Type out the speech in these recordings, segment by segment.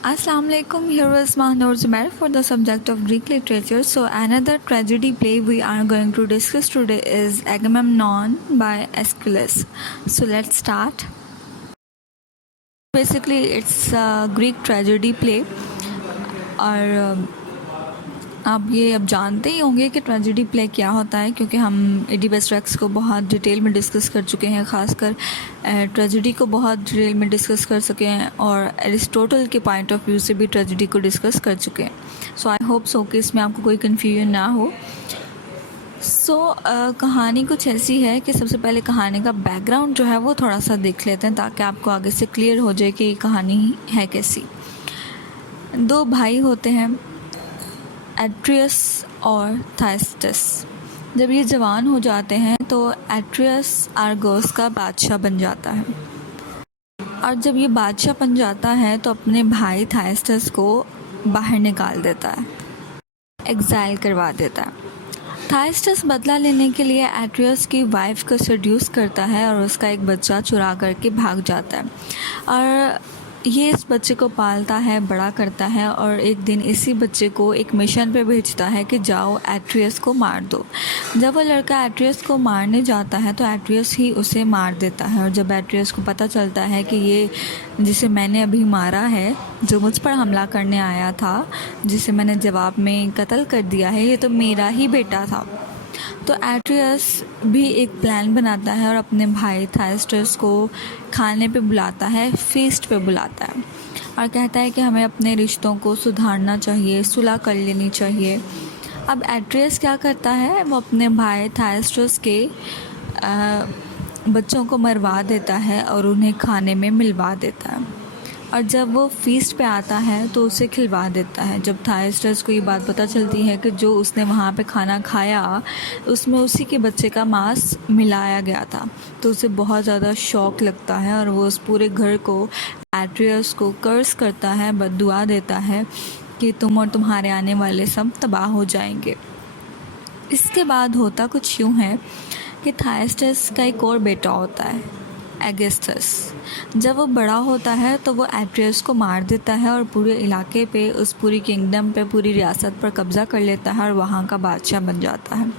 Assalamu alaikum. Here was Mahnur Zubair for the subject of Greek literature. So another tragedy play we are going to discuss today is Agamemnon by Aeschylus. So let's start. Basically it's a Greek tragedy play और आप ये अब जानते ही होंगे कि tragedy play क्या होता है, क्योंकि हम एडिपस रेक्स को बहुत डिटेल में डिस्कस कर चुके हैं, ख़ासकर ट्रेजेडी को बहुत डिटेल में डिस्कस कर सके हैं और एरिस्टोटल के पॉइंट ऑफ व्यू से भी ट्रेजेडी को डिस्कस कर चुके हैं। सो आई होप सो कि इसमें आपको कोई कन्फ्यूजन ना हो। कहानी कुछ ऐसी है कि सबसे पहले कहानी का बैकग्राउंड जो है वो थोड़ा सा देख लेते हैं ताकि आपको आगे से क्लियर हो जाए कि ये कहानी है कैसी। दो भाई होते हैं, एट्रियस और थाइस्टस। जब ये जवान हो जाते हैं तो एट्रियस आर्गोस का बादशाह बन जाता है, और जब ये बादशाह बन जाता है तो अपने भाई थाइस्टस को बाहर निकाल देता है, एग्जाइल करवा देता है। थाइस्टस बदला लेने के लिए एट्रियस की वाइफ को सेड्यूस करता है और उसका एक बच्चा चुरा करके भाग जाता है, और ये इस बच्चे को पालता है, बड़ा करता है, और एक दिन इसी बच्चे को एक मिशन पे भेजता है कि जाओ एट्रियस को मार दो। जब वो लड़का एट्रियस को मारने जाता है तो एट्रियस ही उसे मार देता है, और जब एट्रियस को पता चलता है कि ये जिसे मैंने अभी मारा है, जो मुझ पर हमला करने आया था, जिसे मैंने जवाब में कत्ल कर दिया है, ये तो मेरा ही बेटा था। तो एट्रियस भी एक प्लान बनाता है और अपने भाई थाइस्टस को खाने पे बुलाता है, फीस्ट पे बुलाता है, और कहता है कि हमें अपने रिश्तों को सुधारना चाहिए, सुलह कर लेनी चाहिए। अब एट्रियस क्या करता है, वो अपने भाई थाइस्टस के बच्चों को मरवा देता है और उन्हें खाने में मिलवा देता है, और जब वो फीस्ट पे आता है तो उसे खिलवा देता है। जब थाइस्टस को ये बात पता चलती है कि जो उसने वहाँ पे खाना खाया उसमें उसी के बच्चे का मांस मिलाया गया था, तो उसे बहुत ज़्यादा शौक लगता है और वो उस पूरे घर को, एट्रियस को कर्स करता है, बद्दुआ देता है कि तुम और तुम्हारे आने वाले सब तबाह हो जाएंगे। इसके बाद होता कुछ यूँ है कि थाइस्टस का एक और बेटा होता है, एगिस्थस। जब वो बड़ा होता है तो वो एट्रियस को मार देता है और पूरे इलाके पे, उस पूरी किंगडम पे, पूरी रियासत पर कब्ज़ा कर लेता है और वहाँ का बादशाह बन जाता है।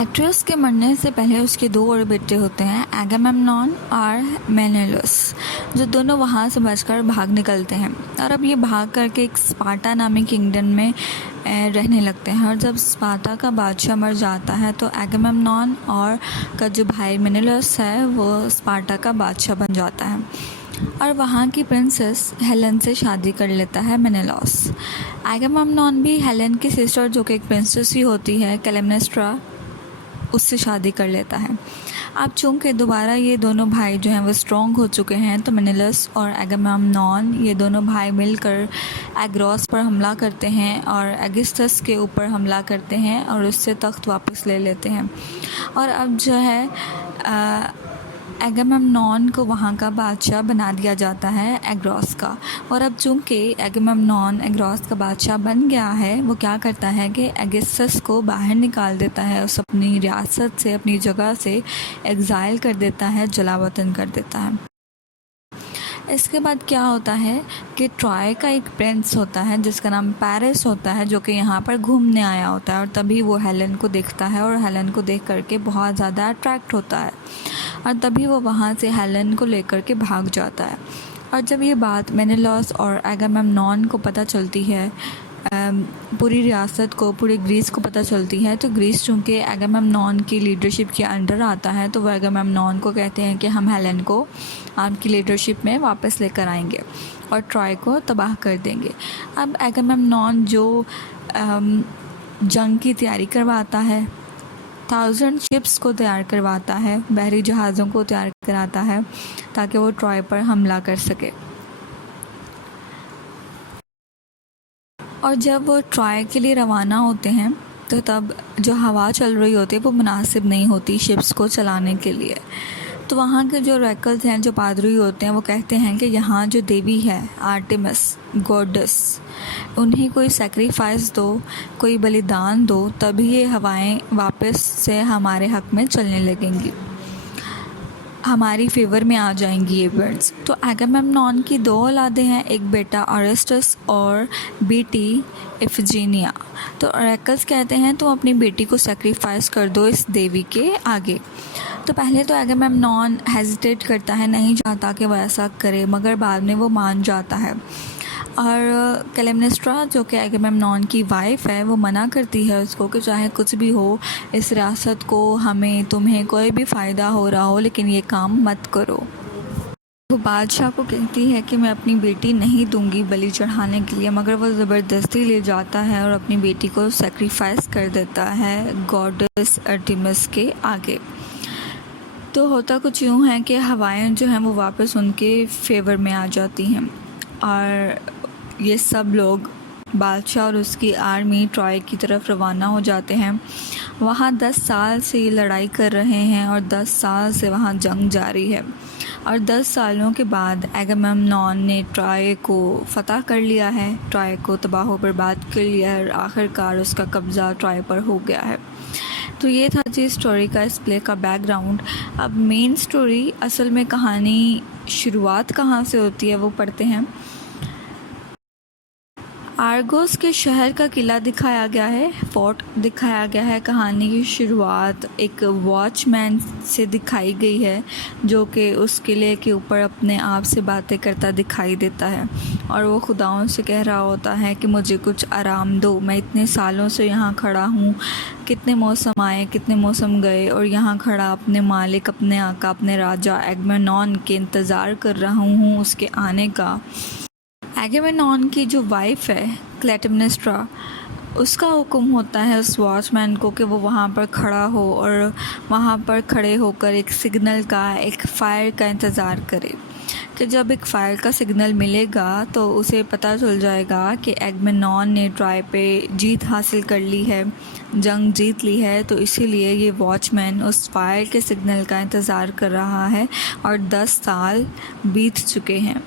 एट्रियस के मरने से पहले उसके दो और बेटे होते हैं, एगामेम्नॉन और मेनेलस, जो दोनों वहाँ से बचकर भाग निकलते हैं, और अब ये भाग करके एक स्पार्टा नामी किंगडम में रहने लगते हैं। और जब स्पार्टा का बादशाह मर जाता है तो एगामेम्नॉन और का जो भाई मेनेलस है वो स्पार्टा का बादशाह बन जाता है, और वहाँ की प्रिंसेस हेलेन से शादी कर लेता है मेनेलॉस। एगामेम्नॉन भी हेलेन की सिस्टर, जो कि एक प्रिंसेस ही होती है, क्लेमेनेस्ट्रा, उससे शादी कर लेता है। अब चूँकि दोबारा ये दोनों भाई जो हैं वो स्ट्रॉन्ग हो चुके हैं, तो मेनेलस और एगामेम्नॉन ये दोनों भाई मिलकर एग्रोस पर हमला करते हैं और एगिस्थस के ऊपर हमला करते हैं और उससे तख्त वापस ले लेते हैं। और अब जो है एगामेम्नॉन को वहाँ का बादशाह बना दिया जाता है, एग्रोस का। और अब चूँकि एगामेम्नॉन एग्रोस का बादशाह बन गया है, वो क्या करता है कि एगिस्थस को बाहर निकाल देता है, उस अपनी रियासत से, अपनी जगह से एग्ज़ाइल कर देता है, जलावतन कर देता है। इसके बाद क्या होता है कि ट्रॉय का एक प्रिंस होता है जिसका नाम पेरिस होता है, जो कि यहाँ पर घूमने आया होता है, और तभी वो हेलेन को देखता है और हेलेन को देख करके बहुत ज़्यादा अट्रैक्ट होता है, और तभी वो वहाँ से हेलेन को लेकर के भाग जाता है। और जब ये बात मेनेलॉस और एगामेम्नॉन को पता चलती है, पूरी रियासत को, पूरे ग्रीस को पता चलती है, तो ग्रीस चूँकि एगामेम्नॉन की लीडरशिप के अंडर आता है, तो वो एगामेम्नॉन को कहते हैं कि हम हेलेन को आपकी लीडरशिप में वापस लेकर आएंगे और ट्रॉय को तबाह कर देंगे। अब एगामेम्नॉन जो जंग की तैयारी करवाता है, 1000 शिप्स को तैयार करवाता है, बहरी जहाज़ों को तैयार कराता है ताकि वो ट्रॉय पर हमला कर सके। और जब वो ट्रॉय के लिए रवाना होते हैं तो तब जो हवा चल रही होती है वो मुनासिब नहीं होती शिप्स को चलाने के लिए। तो वहाँ के जो रैकल्स हैं, जो पादरी होते हैं, वो कहते हैं कि यहाँ जो देवी है आर्टेमिस गॉडेस, उन्हें कोई सेक्रीफाइस दो, कोई बलिदान दो, तभी ये हवाएं वापस से हमारे हक में चलने लगेंगी। हमारी फेवर में आ जाएंगी ये वर्ड्स। तो एगामेमनॉन की 2 औलादें हैं, एक बेटा ओरेस्टस और बेटी इफिजीनिया। तो ओरेकल्स कहते हैं तुम अपनी बेटी को सेक्रीफाइस कर दो इस देवी के आगे। तो पहले तो एगामेमनॉन हेजिटेट करता है, नहीं चाहता कि वह ऐसा करे, मगर बाद में वो मान जाता है। और क्लिटेमनेस्ट्रा जो कि एगामेमनॉन की वाइफ है, वो मना करती है उसको कि चाहे कुछ भी हो, इस रियासत को हमें तुम्हें कोई भी फ़ायदा हो रहा हो, लेकिन ये काम मत करो। वो बादशाह को कहती है कि मैं अपनी बेटी नहीं दूंगी बलि चढ़ाने के लिए, मगर वो ज़बरदस्ती ले जाता है और अपनी बेटी को सेक्रीफाइस कर देता है गॉडेस आर्टेमिस के आगे। तो होता कुछ यूँ है कि हवाएं जो हैं वो वापस उनके फेवर में आ जाती हैं और ये सब लोग, बादशाह और उसकी आर्मी, ट्रॉय की तरफ रवाना हो जाते हैं। वहाँ 10 साल से ये लड़ाई कर रहे हैं और 10 साल से वहाँ जंग जारी है। और 10 सालों के बाद एगामेमनॉन ने ट्रॉय को फ़तह कर लिया है, ट्रॉय को तबाह बर्बाद कर लिया है और आखिरकार उसका कब्ज़ा ट्रॉय पर हो गया है। तो ये था जी स्टोरी का, इस प्ले का बैकग्राउंड। अब मेन स्टोरी, असल में कहानी शुरुआत कहाँ से होती है वो पढ़ते हैं। आर्गोस के शहर का किला दिखाया गया है, फोर्ट दिखाया गया है। कहानी की शुरुआत एक वॉचमैन से दिखाई गई है जो कि उस किले के ऊपर अपने आप से बातें करता दिखाई देता है और वो खुदाओं से कह रहा होता है कि मुझे कुछ आराम दो, मैं इतने सालों से यहाँ खड़ा हूँ, कितने मौसम आए कितने मौसम गए और यहाँ खड़ा अपने मालिक, अपने आका, अपने राजा एगामेमनॉन के इंतज़ार कर रहा हूँ उसके आने का। एगामेमनॉन की जो वाइफ है क्लिटेमनेस्ट्रा, उसका हुक्म होता है उस वॉचमैन को कि वो वहाँ पर खड़ा हो और वहाँ पर खड़े होकर एक सिग्नल का, एक फ़ायर का इंतज़ार करे कि जब एक फ़ायर का सिग्नल मिलेगा तो उसे पता चल जाएगा कि एगामेमनॉन ने ट्रॉय पे जीत हासिल कर ली है, जंग जीत ली है। तो इसीलिए ये वॉचमैन उस फ़ायर के सिग्नल का इंतज़ार कर रहा है और 10 साल बीत चुके हैं।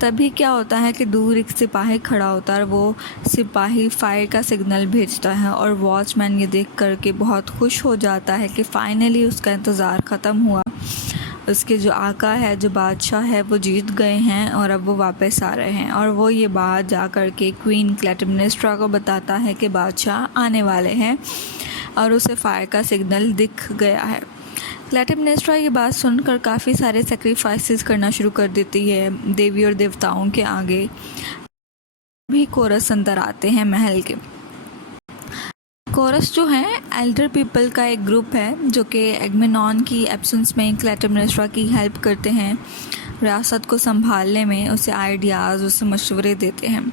तभी क्या होता है कि दूर एक सिपाही खड़ा होता है और वो सिपाही फायर का सिग्नल भेजता है और वॉचमैन ये देख कर के बहुत खुश हो जाता है कि फ़ाइनली उसका इंतज़ार ख़त्म हुआ, उसके जो आका है, जो बादशाह है, वो जीत गए हैं और अब वो वापस आ रहे हैं। और वो ये बात जा कर के क्वीन क्लिटेमनेस्ट्रा को बताता है कि बादशाह आने वाले हैं और उसे फायर का सिग्नल दिख गया है। क्लिटेमनेस्ट्रा ये बात सुनकर काफ़ी सारे सेक्रीफाइसेस करना शुरू कर देती है देवी और देवताओं के आगे। भी कोरस अंदर आते हैं महल के। कोरस जो है एल्डर पीपल का एक ग्रुप है जो कि एगामेमनॉन की एब्सेंस में क्लिटेमनेस्ट्रा की हेल्प करते हैं, रियासत को संभालने में उसे आइडियाज़, उसे मशवरे देते हैं।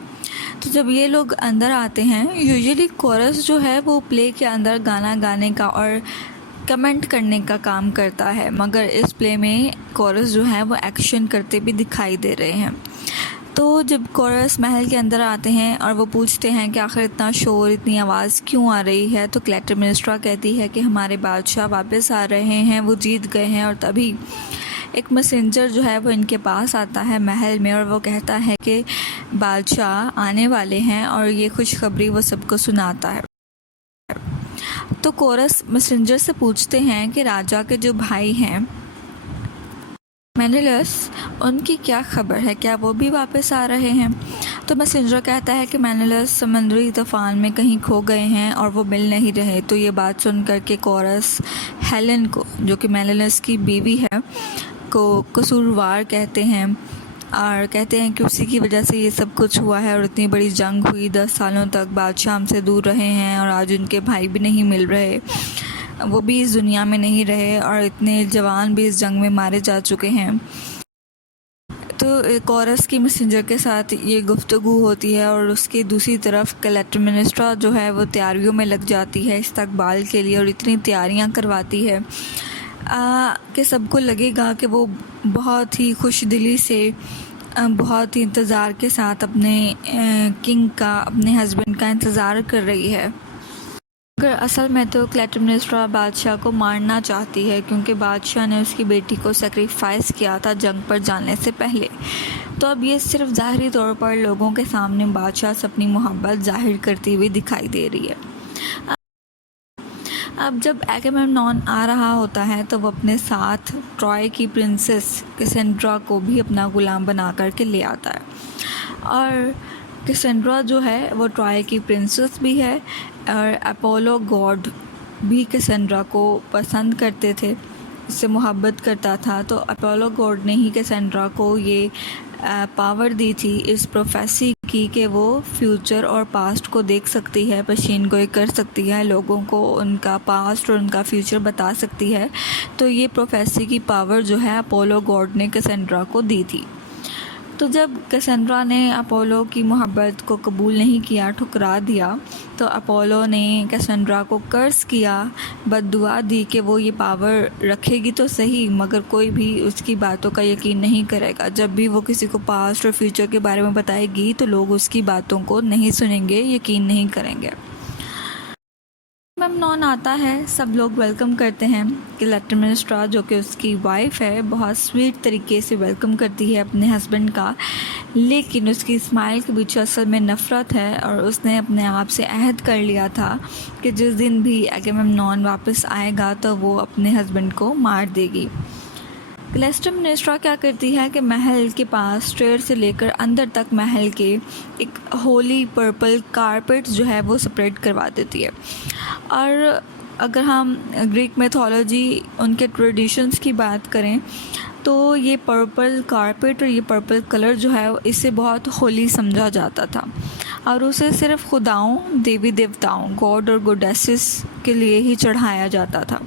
तो जब ये लोग अंदर आते हैं, यूजुअली कोरस जो है वो प्ले के अंदर गाना गाने का और कमेंट करने का काम करता है, मगर इस प्ले में कोरस जो है वो एक्शन करते भी दिखाई दे रहे हैं। तो जब कोरस महल के अंदर आते हैं और वो पूछते हैं कि आखिर इतना शोर, इतनी आवाज़ क्यों आ रही है, तो क्लिटेमनेस्ट्रा कहती है कि हमारे बादशाह वापस आ रहे हैं, वो जीत गए हैं। और तभी एक मैसेंजर जो है वो इनके पास आता है महल में और वो कहता है कि बादशाह आने वाले हैं और ये खुशखबरी वो सबको सुनाता है। तो कोरस मैसेंजर से पूछते हैं कि राजा के जो भाई हैं मेनेलस, उनकी क्या खबर है, क्या वो भी वापस आ रहे हैं। तो मैसेंजर कहता है कि मेनेलस समुद्री तूफान में कहीं खो गए हैं और वो मिल नहीं रहे। तो ये बात सुन कर के कोरस हेलेन को, जो कि मेनेलस की बीवी है, को कसूरवार कहते हैं और कहते हैं कि उसी की वजह से ये सब कुछ हुआ है और इतनी बड़ी जंग हुई, 10 सालों तक बादशाह हमसे दूर रहे हैं और आज उनके भाई भी नहीं मिल रहे, वो भी इस दुनिया में नहीं रहे और इतने जवान भी इस जंग में मारे जा चुके हैं। तो कोरस की मैसेंजर के साथ ये गुफ्तगू होती है और उसकी दूसरी तरफ क्लिटेमनेस्ट्रा जो है वो तैयारियों में लग जाती है इस्तकबाल के लिए और इतनी तैयारियां करवाती है कि सबको लगेगा कि वो बहुत ही खुश दिली से, बहुत ही इंतज़ार के साथ अपने किंग का, अपने हस्बैंड का इंतज़ार कर रही है। मगर असल में तो क्लिटेमनेस्ट्रा बादशाह को मारना चाहती है क्योंकि बादशाह ने उसकी बेटी को सेक्रीफाइस किया था जंग पर जाने से पहले। तो अब ये सिर्फ ज़ाहरी तौर पर लोगों के सामने बादशाह से अपनी मोहब्बत जाहिर करती हुई दिखाई दे रही है। अब जब एगेमेम्नॉन आ रहा होता है तो वो अपने साथ ट्रॉय की प्रिंसेस कैसेंड्रा को भी अपना गुलाम बना करके ले आता है। और कैसेंड्रा जो है वो ट्रॉय की प्रिंसेस भी है, और अपोलो गॉड भी कैसेंड्रा को पसंद करते थे, इससे मोहब्बत करता था। तो अपोलो गॉड ने ही कैसेंड्रा को ये पावर दी थी इस प्रोफेसी की कि वो फ्यूचर और पास्ट को देख सकती है, पेशीन गोई कर सकती है, लोगों को उनका पास्ट और उनका फ्यूचर बता सकती है। तो ये प्रोफेसी की पावर जो है अपोलो गॉड ने कैसेंड्रा को दी थी। तो जब कैसेंड्रा ने अपोलो की मोहब्बत को कबूल नहीं किया, ठुकरा दिया, तो अपोलो ने कैसेंड्रा को कर्ज किया, बद्दुआ दी कि वो ये पावर रखेगी तो सही मगर कोई भी उसकी बातों का यकीन नहीं करेगा। जब भी वो किसी को पास्ट और फ्यूचर के बारे में बताएगी तो लोग उसकी बातों को नहीं सुनेंगे, यकीन नहीं करेंगे। एगेमेम्नॉन आता है, सब लोग वेलकम करते हैं। क्लैटेमनेस्ट्रा जो कि उसकी वाइफ है बहुत स्वीट तरीके से वेलकम करती है अपने हस्बैंड का, लेकिन उसकी स्माइल के पीछे असल में नफ़रत है। और उसने अपने आप से अहद कर लिया था कि जिस दिन भी एगेमेम्नॉन वापस आएगा तो वो अपने हस्बैंड को मार देगी। क्लैटेमनेस्ट्रा क्या करती है कि महल के पास स्टेयर से लेकर अंदर तक महल के एक होली पर्पल कारपेट जो है वो सेपरेट करवा देती है। और अगर हम ग्रीक मैथोलॉजी उनके ट्रेडिशंस की बात करें तो ये पर्पल कारपेट और ये पर्पल कलर जो है इसे बहुत होली समझा जाता था, और उसे सिर्फ खुदाओं, देवी देवताओं, गॉड और गॉडेसेस के लिए ही चढ़ाया जाता था।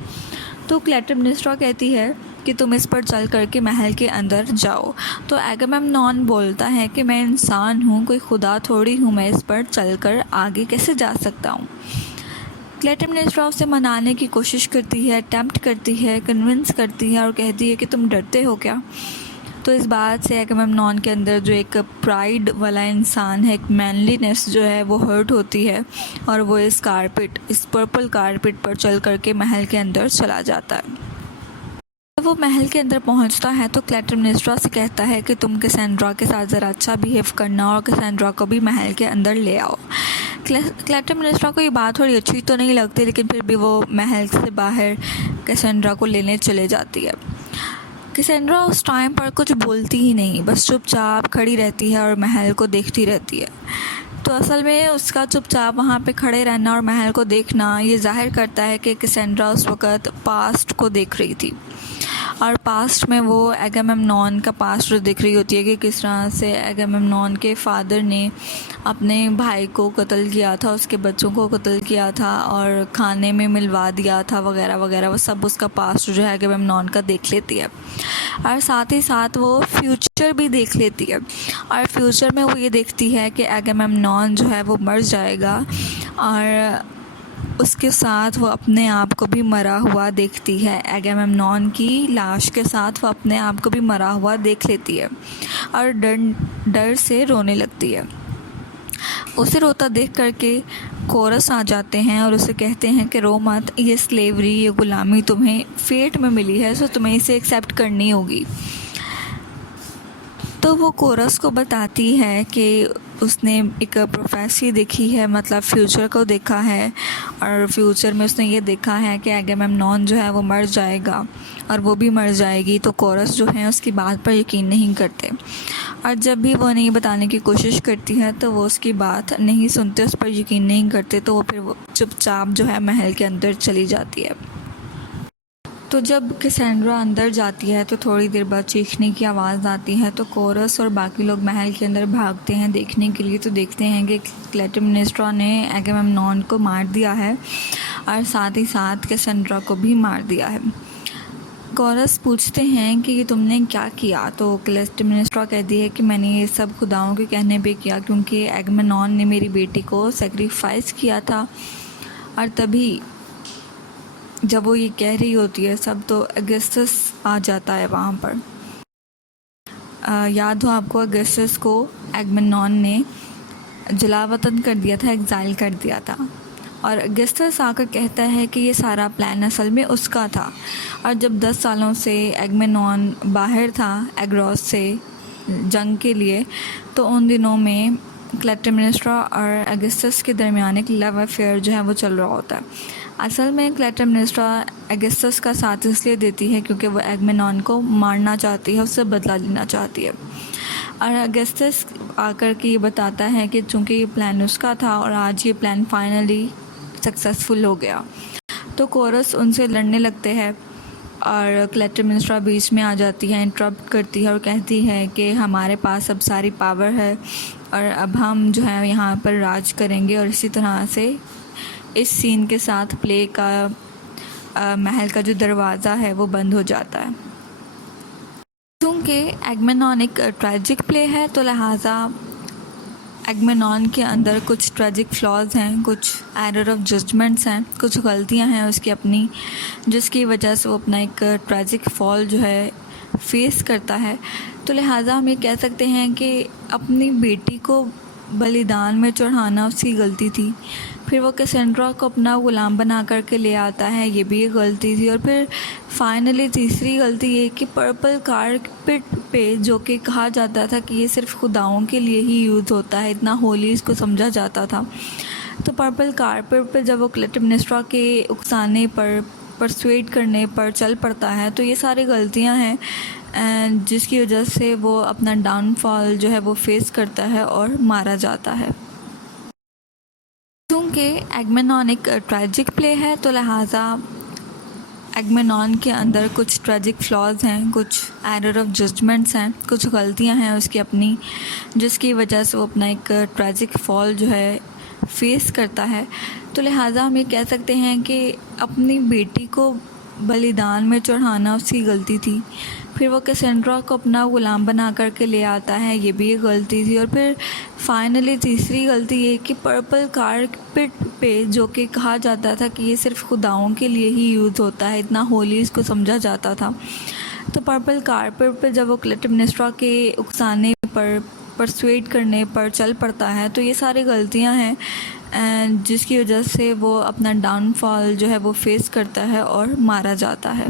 तो क्लैटेमनेस्ट्रा कहती है कि तुम इस पर चल करके महल के अंदर जाओ। तो एगेमेम्नॉन बोलता है कि मैं इंसान हूँ, कोई खुदा थोड़ी हूँ, मैं इस पर चलकर आगे कैसे जा सकता हूँ। क्लैटेमनेस्ट्रा उसे मनाने की कोशिश करती है, अटेम्प्ट करती है, कन्विंस करती है और कहती है कि तुम डरते हो क्या। तो इस बात से एगेमेम्नॉन के अंदर जो एक प्राइड वाला इंसान है, एक मैनलीनेस जो है वो हर्ट होती है, और वो इस पर्पल कारपेट पर चल करके महल के अंदर चला जाता है। जब वो महल के अंदर पहुंचता है तो क्लैटेमनेस्ट्रा से कहता है कि तुम कैसेंड्रा के साथ ज़रा अच्छा बिहेव करना और कैसेंड्रा को भी महल के अंदर ले आओ। क्लैटेमनेस्ट्रा को ये बात थोड़ी अच्छी तो नहीं लगती, लेकिन फिर भी वो महल से बाहर कैसेंड्रा को लेने चले जाती है। कैसेंड्रा उस टाइम पर कुछ बोलती ही नहीं, बस चुपचाप खड़ी रहती है और महल को देखती रहती है। तो असल में उसका चुपचाप वहाँ पे खड़े रहना और महल को देखना ये जाहिर करता है कि कैसेंड्रा उस वक़्त पास्ट को देख रही थी, और पास्ट में वो एगेमेम्नॉन का पास्ट देख रही होती है कि किस तरह से एगेमेम्नॉन के फादर ने अपने भाई को कत्ल किया था, उसके बच्चों को कत्ल किया था और खाने में मिलवा दिया था वगैरह वगैरह। वो सब उसका पास्ट जो है एगेमेम्नॉन का देख लेती है, और साथ ही साथ वो फ्यूचर भी देख लेती है। और फ्यूचर में वो ये देखती है कि एगेमेम्नॉन जो है वो मर जाएगा, और उसके साथ वो अपने आप को भी मरा हुआ देखती है। एगेमेम्नॉन की लाश के साथ वो अपने आप को भी मरा हुआ देख लेती है और डर से रोने लगती है। उसे रोता देख करके कोरस आ जाते हैं और उसे कहते हैं कि रो मत, ये स्लेवरी, ये ग़ुलामी तुम्हें फेट में मिली है, सो तुम्हें इसे एक्सेप्ट करनी होगी। तो वो कोरस को बताती है कि उसने एक प्रोफेसी देखी है, मतलब फ्यूचर को देखा है, और फ्यूचर में उसने ये देखा है कि एगेमेम्नॉन जो है वो मर जाएगा और वो भी मर जाएगी। तो कोरस जो है उसकी बात पर यकीन नहीं करते, और जब भी वो नहीं बताने की कोशिश करती है तो वो उसकी बात नहीं सुनते, उस पर यकीन नहीं करते। तो वो फिर वो चुपचाप जो है महल के अंदर चली जाती है। तो जब कैसेंड्रा अंदर जाती है तो थोड़ी देर बाद चीखने की आवाज़ आती है, तो कोरस और बाकी लोग महल के अंदर भागते हैं देखने के लिए। तो देखते हैं कि क्लैटेमनेस्ट्रा ने एगेमेम्नॉन को मार दिया है और साथ ही साथ कैसेंड्रा को भी मार दिया है। कोरस पूछते हैं कि तुमने क्या किया, तो क्लैटेमनेस्ट्रा कहती है कि मैंने ये सब खुदाओं के कहने पे किया, क्योंकि एगेमेम्नॉन ने मेरी बेटी को सेक्रीफाइस किया था। और तभी जब वो ये कह रही होती है सब, तो अगस्टस आ जाता है वहाँ पर। याद हो आपको, अगस्टस को एगेमेम्नॉन ने जलावतन कर दिया था, एग्जाइल कर दिया था, और अगस्टस आकर कहता है कि ये सारा प्लान असल में उसका था। और जब 10 सालों से एगेमेम्नॉन बाहर था एग्रोस से जंग के लिए, तो उन दिनों में क्लैटेमनेस्ट्रा और अगस्टस के दरमियान एक लव अफेयर जो है वो चल रहा होता है। असल में क्लैटेमनेस्ट्रा एगस्टस का साथ इसलिए देती है क्योंकि वो एगमेनॉन को मारना चाहती है, उससे बदला लेना चाहती है। और अगस्टस आकर के ये बताता है कि चूँकि ये प्लान उसका था और आज ये प्लान फाइनली सक्सेसफुल हो गया, तो कोरस उनसे लड़ने लगते हैं और क्लैटेमनेस्ट्रा बीच में आ जाती है, इंटरप्ट करती है और कहती है कि हमारे पास अब सारी पावर है और अब हम जो है यहाँ पर राज करेंगे। और इसी तरह से इस सीन के साथ प्ले का महल का जो दरवाज़ा है वो बंद हो जाता है। क्योंकि एगमेनॉन एक ट्रेजिक प्ले है तो लिहाजा एगमेनॉन के अंदर कुछ ट्रेजिक फ्लॉज हैं, कुछ एरर ऑफ जजमेंट्स हैं, कुछ गलतियां हैं उसकी अपनी, जिसकी वजह से वो अपना एक ट्रेजिक फॉल जो है फेस करता है। तो लिहाजा हम ये कह सकते हैं कि अपनी बेटी को बलिदान में चढ़ाना उसकी गलती थी। फिर वो कैसेंड्रा को अपना ग़ुलाम बना करके ले आता है, ये भी एक गलती थी। और फिर फाइनली तीसरी गलती ये कि पर्पल कारपेट पे, जो कि कहा जाता था कि ये सिर्फ खुदाओं के लिए ही यूज़ होता है, इतना होली इसको समझा जाता था, तो पर्पल कारपेट पे जब वो क्लैटेमनेस्ट्रा के उकसाने पर, परसुएड करने पर चल पड़ता है, तो ये सारी गलतियां हैं जिसकी वजह से वो अपना डाउनफॉल जो है वो फेस करता है और मारा जाता है। क्योंकि एगमेनॉन एक ट्रेजिक प्ले है तो लिहाजा एगमेनॉन के अंदर कुछ ट्रेजिक फ्लॉज हैं, कुछ एरर ऑफ जजमेंट्स हैं, कुछ गलतियां हैं उसकी अपनी, जिसकी वजह से वो अपना एक ट्रेजिक फॉल जो है फेस करता है। तो लिहाजा हम ये कह सकते हैं कि अपनी बेटी को बलिदान में चढ़ाना उसकी गलती थी। फिर वो कैसेंड्रा को अपना ग़ुलाम बना करके ले आता है, ये भी एक गलती थी। और फिर फाइनली तीसरी गलती ये कि पर्पल कारपेट पे, जो कि कहा जाता था कि ये सिर्फ खुदाओं के लिए ही यूज़ होता है, इतना होली इसको समझा जाता था, तो पर्पल कारपेट पे जब वो क्लैटेमनेस्ट्रा के उकसाने पर, परसुएड करने पर चल पड़ता है, तो ये सारी गलतियां हैं जिसकी वजह से वो अपना डाउनफॉल जो है वो फेस करता है और मारा जाता है।